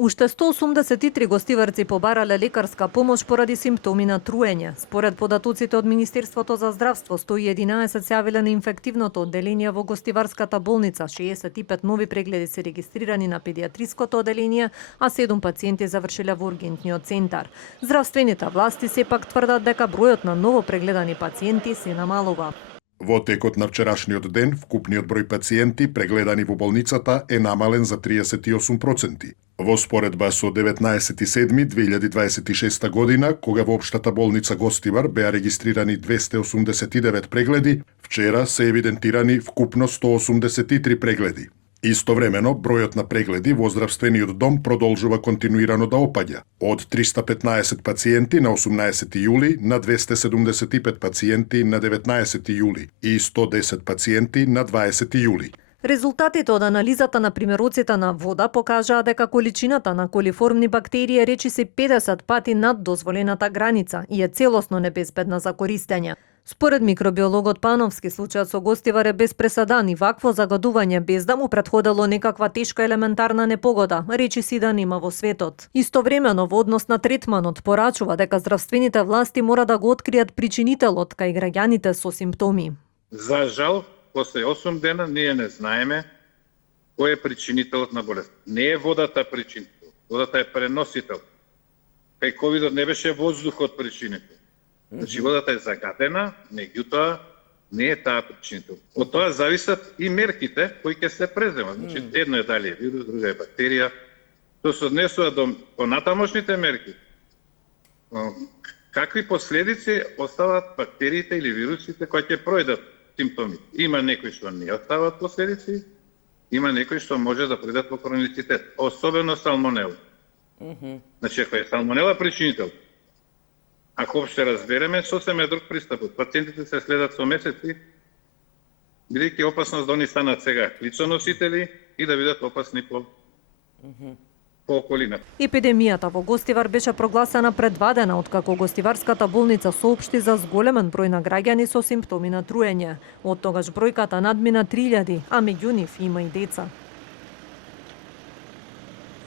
Уште 183 гостиварци побарале лекарска помош поради симптоми на труење. Според податоците од Министерството за здравство, 111 се јавиле на инфективното одделение во гостиварската болница, 65 нови прегледи се регистрирани на педиатриското одделение, а 7 пациенти завршиле во ургентниот центар. Здравствените власти сепак тврдат дека бројот на ново прегледани пациенти се намалува. Во текот на вчерашниот ден, вкупниот број пациенти прегледани во болницата е намален за 38%. Во споредба со 19.7.2026 година, кога во општата болница Гостивар беа регистрирани 289 прегледи, вчера се евидентирани вкупно 183 прегледи. Истовремено, бројот на прегледи во здравствениот дом продолжува континуирано да опаѓа, од 315 пациенти на 18 јули на 275 пациенти на 19 јули и 110 пациенти на 20 јули. Резултатите од анализата на примероците на вода покажаа дека количината на колиформни бактерии е речиси 50 пати над дозволената граница и е целосно небезбедна за користење. Според микробиологот Пановски, случајот со Гостивар е без преседан и вакво загадување без да му претходело некаква тешка елементарна непогода, речиси да нема во светот. Истовремено во однос на третманот порачува дека здравствените власти мора да го откријат причинителот кај граѓаните со симптоми. За жал, после 8 дена ние не знаеме кој е причинителот на болест. Не е водата причинител, водата е преносител. Кај ковидот не беше воздухот причинител. Значи водата е загадена, меѓутоа не е таа причинител. Од тоа зависат и мерките кои ќе се преземат. Значи едно е дали е вирус, друга е бактерија. Тоа се однесува до понатамошните мерки. Какви последици остават бактериите или вирусите кои ќе пројдат симптоми? Има некои што не остават последици, има некои што може да пројдат во хроницитет, особено салмонела. Значи ако е салмонела причинител, ако опште разбереме, сосем е друг пристапот. Пациентите се следат со месеци, бидејќи опасност да они станат сега клицоносители и да бидат опасни по околина. Епидемијата во Гостивар беше прогласена пред 2 дена, откако Гостиварската болница соопшти за зголемен број на граѓани со симптоми на труење. Од тогаш бројката надмина 3000, а меѓу нив има и деца.